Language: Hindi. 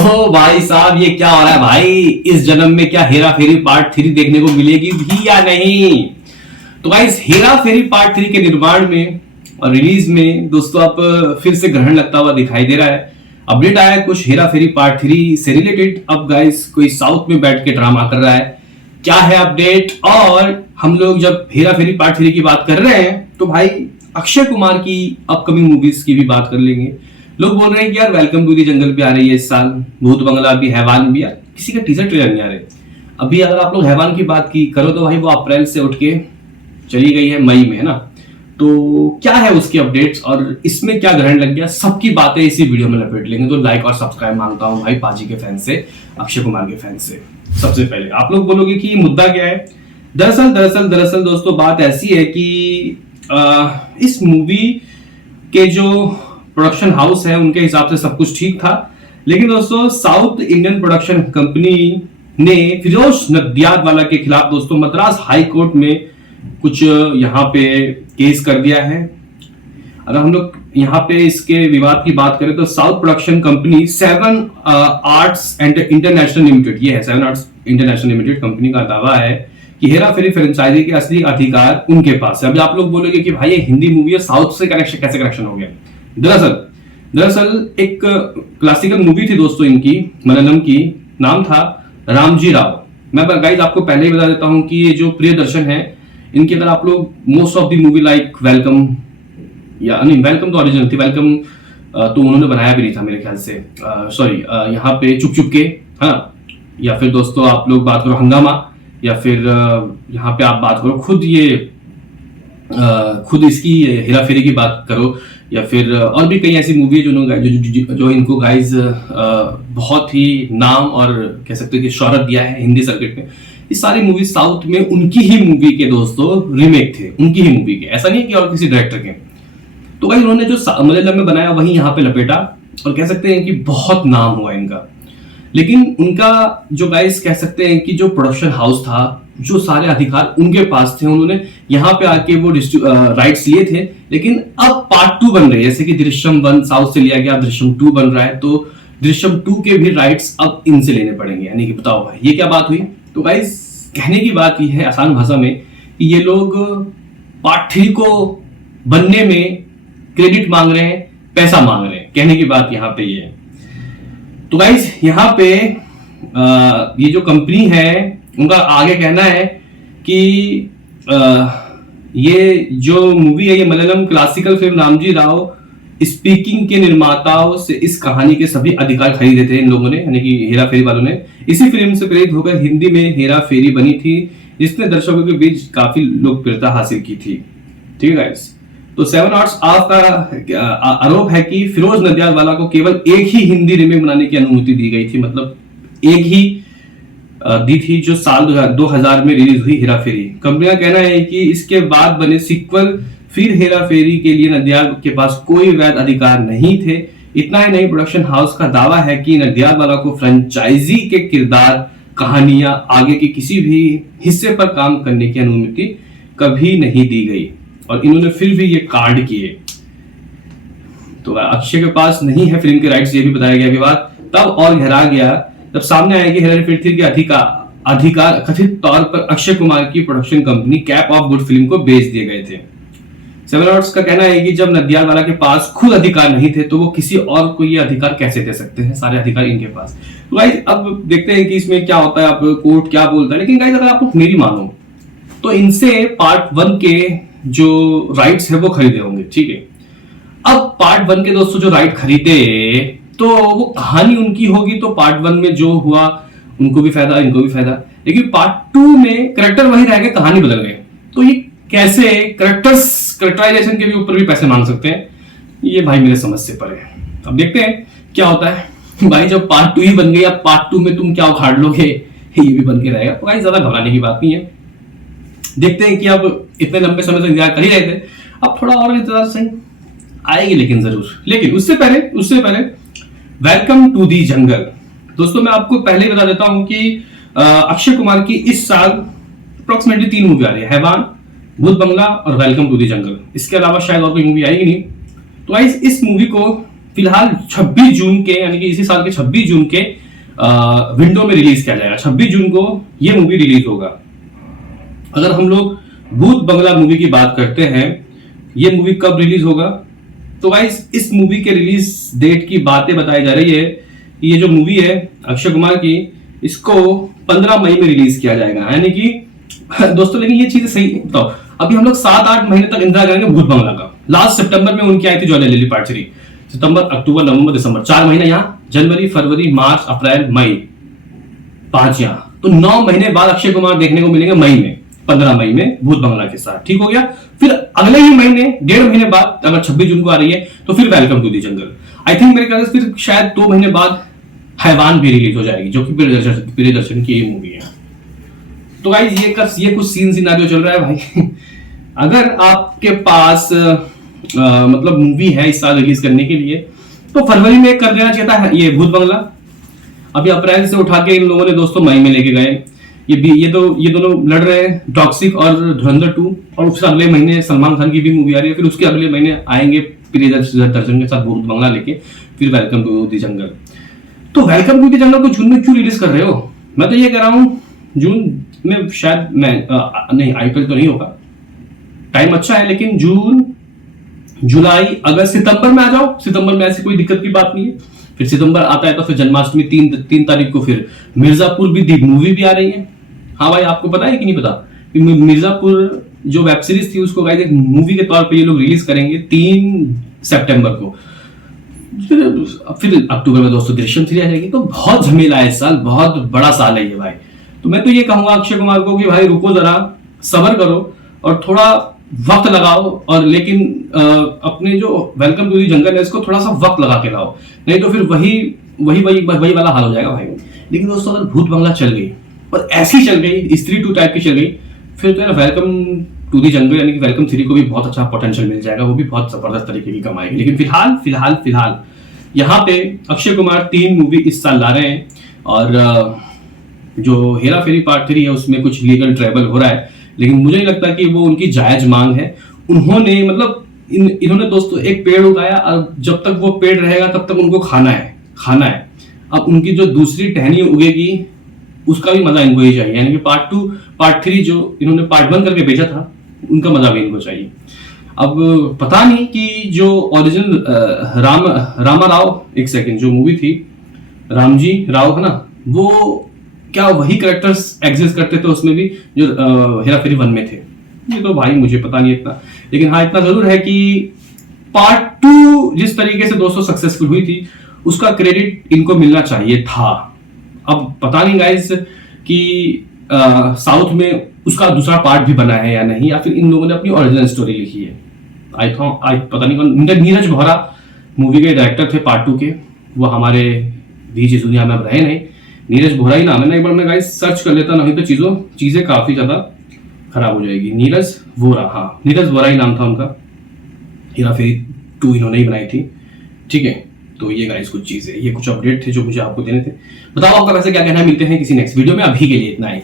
ओ भाई साहब, ये क्या हो रहा है भाई? इस जन्म में क्या हेरा फेरी पार्ट 3 देखने को मिलेगी भी या नहीं? तो गाइस, हेरा फेरी पार्ट 3 के निर्माण में और रिलीज में दोस्तों आप फिर से ग्रहण लगता हुआ दिखाई दे रहा है। अपडेट आया है कुछ हेरा फेरी पार्ट 3 से रिलेटेड। अब गाइस कोई साउथ में बैठ के ड्रामा कर रहा है। क्या है अपडेट? और हम लोग जब हेरा फेरी पार्ट 3 की बात कर रहे हैं तो भाई अक्षय कुमार की अपकमिंग मूवीज की भी बात कर लेंगे। लोग बोल रहे हैं कि यार वेलकम टू दी जंगल भी आ रही है इस साल, भूत बंगला भी, हैवान भी। यार किसी का टीजर ट्रेलर नहीं आ रहे। अभी अगर आप लोग हैवान की बात की करो तो भाई वो अप्रैल से उठ के चली गई है मई में, है ना। तो क्या है उसकी अपडेट्स और इसमें क्या ग्रहण लग गया, सबकी बातें इसी वीडियो में लपेट लेंगे। तो लाइक और सब्सक्राइब मांगता हूं भाई पाजी के फैन से, अक्षय कुमार के फैन से। सबसे पहले आप लोग बोलोगे कि मुद्दा क्या है। दरअसल दोस्तों बात ऐसी है कि इस मूवी के जो प्रोडक्शन हाउस है उनके हिसाब से सब कुछ ठीक था, लेकिन दोस्तों साउथ इंडियन प्रोडक्शन कंपनी ने फिरोज नडियादवाला के खिलाफ दोस्तों मद्रास हाई कोर्ट में कुछ यहाँ पे केस कर दिया है। अगर हम लोग यहाँ पे इसके विवाद की बात करें तो south production company 7 arts and international limited, ये है 7 आर्ट्स इंटरनेशनल लिमिटेड कंपनी का दावा है कि हेरा फेरी फ्रेंचाइजी के असली अधिकार उनके पास है। अभी आप लोग बोलोगे कि भाई ये हिंदी मूवी है, साउथ से कनेक्शन कैसे कनेक्शन हो गया? दरअसल एक क्लासिकल मूवी थी दोस्तों इनकी, मलयालम की, नाम था रामजी राव। मैं गाइस आपको पहले ही बता देता हूं कि ये जो प्रियदर्शन है इनकी, अगर आप लोग most of the movie like welcome, या नहीं वेलकम तो ओरिजिनल थी, वेलकम तो उन्होंने बनाया भी नहीं था मेरे ख्याल से, सॉरी यहाँ पे चुप चुप के, हाँ, या फिर दोस्तों आप लोग बात करो हंगामा, या फिर यहाँ पे आप बात करो खुद इसकी हेरा फेरी की बात करो, या फिर और भी कई ऐसी मूवी है जो इनको गाइज बहुत ही नाम और कह सकते हैं कि शोहरत दिया है हिंदी सर्किट में। ये सारी मूवी साउथ में उनकी ही मूवी के दोस्तों रीमेक थे, उनकी ही मूवी के, ऐसा नहीं कि और किसी डायरेक्टर के। तो गाइज उन्होंने जो मलयालम में बनाया वही यहाँ पे लपेटा और कह सकते हैं कि बहुत नाम हुआ इनका। लेकिन उनका जो गाइस कह सकते हैं कि जो प्रोडक्शन हाउस था, जो सारे अधिकार उनके पास थे, उन्होंने यहाँ पे आके वो राइट्स लिए थे। लेकिन अब पार्ट 2 बन रही है, जैसे कि दृश्यम 1 साउथ से लिया गया, दृश्यम 2 बन रहा है, तो दृश्यम 2 के भी राइट्स अब इनसे लेने पड़ेंगे। यानी कि बताओ भाई ये क्या बात हुई? तो गाइस कहने की बात ये है आसान भाषा में कि ये लोग पार्ट 3 को बनने में क्रेडिट मांग रहे हैं, पैसा मांग रहे हैं। कहने की बात यहाँ पे ये है। तो गाइस यहाँ पे ये जो कंपनी है उनका आगे कहना है कि ये जो मूवी है ये Malayalam classical film Ramji Rao speaking के निर्माताओं से इस कहानी के सभी अधिकार खरीदे थे इन लोगों ने, यानी कि हेरा फेरी वालों ने। इसी फिल्म से प्रेरित होकर हिंदी में हेरा फेरी बनी थी, जिसने दर्शकों के बीच काफी लोकप्रियता हासिल की थी। ठीक है गाइस, तो 7 आर्ट्स ऑफ का आरोप है कि फिरोज नडियादवाला को केवल एक ही हिंदी रीमेक बनाने की अनुमति दी गई थी, मतलब एक ही दी थी, जो साल 2000 में रिलीज हुई हेरा फेरी। कंपनी का कहना है कि इसके बाद बने सीक्वल फिर हेरा फेरी के लिए नडियाद के पास कोई वैध अधिकार नहीं थे। इतना ही नहीं, प्रोडक्शन हाउस का दावा है कि नडियादवाला को फ्रेंचाइजी के किरदार, कहानियां, आगे के किसी भी हिस्से पर काम करने की अनुमति कभी नहीं दी गई और इन्होंने फिर भी ये कार्ड किए। तो अक्षय के पास नहीं है फिल्म के राइट्स, ये भी बताया गया विवाद तब और गहरा गया जब सामने आया कि हेरा फेरी के अधिकार कथित तौर पर अक्षय कुमार की production company cap of good film को बेच दिए गए थे। 7 आर्ट्स का कहना है कि जब नडियादवाला के पास खुद अधिकार नहीं थे तो वो किसी और को ये अधिकार कैसे दे सकते हैं? सारे अधिकार इनके पास। तो गाइस अब देखते हैं कि इसमें क्या होता है, आप कोर्ट क्या बोलता है। लेकिन गाइस अगर आप मेरी मानो तो इनसे पार्ट 1 के जो राइट्स है वो खरीदे होंगे, ठीक है। अब पार्ट 1 के दोस्तों जो राइट खरीदे तो वो कहानी उनकी होगी, तो पार्ट 1 में जो हुआ उनको भी फायदा, इनको भी फायदा। लेकिन पार्ट 2 में करेक्टर वही रह गए, कहानी बदल गए, तो ये कैसे करेक्टराइजेशन के भी ऊपर भी पैसे मांग सकते हैं? ये भाई मेरे समझ से परे है। अब देखते हैं क्या होता है। भाई जब पार्ट 2 ही बन गई, अब पार्ट 2 में तुम क्या उखाड़ लोगे, ये भी बन के रहेगा। तो भाई ज्यादा घबराने की बात नहीं है। देखते हैं कि अब इतने लंबे समय से इंतजार कर ही रहे थे, अब थोड़ा और इंतजार सही आएगी, लेकिन जरूर। लेकिन उससे पहले वेलकम टू दी जंगल। दोस्तों मैं आपको पहले ही बता देता हूं कि अक्षय कुमार की इस साल अप्रोक्सीमेटली 3 मूवी आ रही है, हैवान, भूत बंगला और वेलकम टू दी जंगल। इसके अलावा शायद और कोई मूवी आएगी नहीं। तो गाइस इस मूवी को फिलहाल 26 जून के, यानी कि इसी साल के 26 जून के विंडो में रिलीज किया जाएगा। 26 जून को ये मूवी रिलीज होगा। अगर हम लोग भूत बंगला मूवी की बात करते हैं, ये मूवी कब रिलीज होगा, तो गाइस इस मूवी के रिलीज डेट की बातें बताई जा रही है। ये जो मूवी है अक्षय कुमार की, इसको 15 मई में रिलीज किया जाएगा, यानी कि दोस्तों लेकिन ये चीज सही बताओ, अभी हम लोग 7-8 महीने तक इंतजार करेंगे भूत बंगला का। लास्ट सितंबर में उनकी आई थी जॉली लिली पार्ट 3, सितंबर, अक्टूबर, नवंबर, दिसंबर, 4 महीने यहाँ, जनवरी, फरवरी, मार्च, अप्रैल, मई, 5 यहाँ, तो 9 महीने बाद अक्षय कुमार देखने को मिलेंगे मई में, 15 मई में भूत बंगला के साथ। ठीक हो गया। फिर अगले ही महीने, 1.5 महीने बाद, अगर 26 जून को आ रही है तो फिर welcome to the jungle. I think मेरे ख्याल से फिर शायद 2 महीने बाद हैवान भी रिलीज हो जाएगी, जो कि प्रियदर्शन की ये मूवी है। तो गाइस ये कुछ सीन सिनारियो चल रहा है भाई। अगर आपके पास मतलब मूवी है इस साल रिलीज करने के लिए, तो फरवरी में कर देना चाहिए था ये भूत बंगला। अभी अप्रैल से उठा के इन लोगों ने दोस्तों मई में लेके गए। ये दोनों लड़ रहे हैं, टॉक्सिक और धुरंधर 2, और उससे अगले महीने सलमान खान की भी मूवी आ रही है। फिर उसके अगले महीने आएंगे प्रियदर्शन के साथ भूत बंगला लेके, फिर वेलकम टू द जंगल। तो वेलकम टू द जंगल को जून में क्यों रिलीज कर रहे हो? मैं तो ये कह रहा हूँ जून में शायद नहीं, आईपीएल तो नहीं होगा, टाइम अच्छा है, लेकिन जून, जुलाई, अगस्त, सितंबर में आ जाओ। सितंबर में ऐसी कोई दिक्कत की बात नहीं है। फिर सितंबर आता है तो फिर जन्माष्टमी 3 तारीख को फिर मिर्जापुर भी मूवी भी आ रही है। हाँ भाई, आपको पता है कि नहीं पता? मिर्जापुर जो वेब सीरीज थी उसको गाइस एक मूवी के तौर पे ये लोग रिलीज करेंगे 3 सितंबर को। फिर अक्टूबर में दोस्तों दृश्यम 3 आ जाएगी। तो बहुत झमेला है इस साल, बहुत बड़ा साल है ये भाई। तो मैं तो ये कहूंगा अक्षय कुमार को कि भाई रुको जरा, सब्र करो और थोड़ा वक्त लगाओ, और लेकिन अपने जो वेलकम टू द जंगल है इसको थोड़ा सा वक्त लगा के लाओ, नहीं तो फिर वही वाला हाल हो जाएगा भाई। लेकिन दोस्तों अगर भूत बंगला चल गई और ऐसी चल गई, स्त्री 2 टाइप की चल गई, फिर तो यार वेलकम टू द जंगल यानी कि वेलकम 3 को भी बहुत अच्छा पोटेंशियल मिल जाएगा, वो भी बहुत जबरदस्त तरीके की कमाएगी। लेकिन फिलहाल यहाँ पे अक्षय कुमार 3 मूवी इस साल ला रहे हैं, और जो हेरा फेरी पार्ट 3 है उसमें कुछ लीगल ट्रैवल हो रहा है, लेकिन मुझे नहीं लगता कि वो उनकी जायज मांग है। उन्होंने मतलब इन्होंने दोस्तों एक पेड़ उगाया, और जब तक वो पेड़ रहेगा तब तक उनको खाना है। अब उनकी जो दूसरी टहनी उगेगी उसका भी मजा इनको ही चाहिए, यानी कि पार्ट 2 पार्ट 3 जो इन्होंने पार्ट 1 करके भेजा था उनका मजा भी इनको चाहिए। अब पता नहीं कि जो ओरिजिनल रामा राव, एक सेकंड, जो मूवी थी रामजी राव है ना, वो क्या वही कैरेक्टर्स एग्जिस्ट करते थे उसमें भी जो हेरा फेरी 1 में थे? ये तो भाई मुझे पता नहीं इतना, लेकिन हाँ इतना जरूर है कि पार्ट 2 जिस तरीके से दोस्तों सक्सेसफुल हुई थी उसका क्रेडिट इनको मिलना चाहिए था। अब पता नहीं गाइस कि साउथ में उसका दूसरा पार्ट भी बना है या नहीं, या फिर इन लोगों ने अपनी ओरिजिनल स्टोरी लिखी है। पता नहीं कौन, नीरज वोहरा मूवी के डायरेक्टर थे पार्ट 2 के, वो हमारे बीच इस दुनिया में अब रहे नहीं। नीरज वोहरा ही नाम है ना, एक बार मैं गाइस सर्च कर लेता, नहीं तो चीजें काफी ज्यादा खराब हो जाएगी। नीरज वोहरा, हाँ नीरज वोहरा ही नाम था उनका। हेरा फेरी 2 इन्होंने ही बनाई थी, ठीक है। तो ये गाइस कुछ चीजें, ये कुछ अपडेट थे जो मुझे आपको देने थे। बताओ आपका वैसे क्या कहना है, मिलते हैं किसी नेक्स्ट वीडियो में, अभी के लिए इतना ही।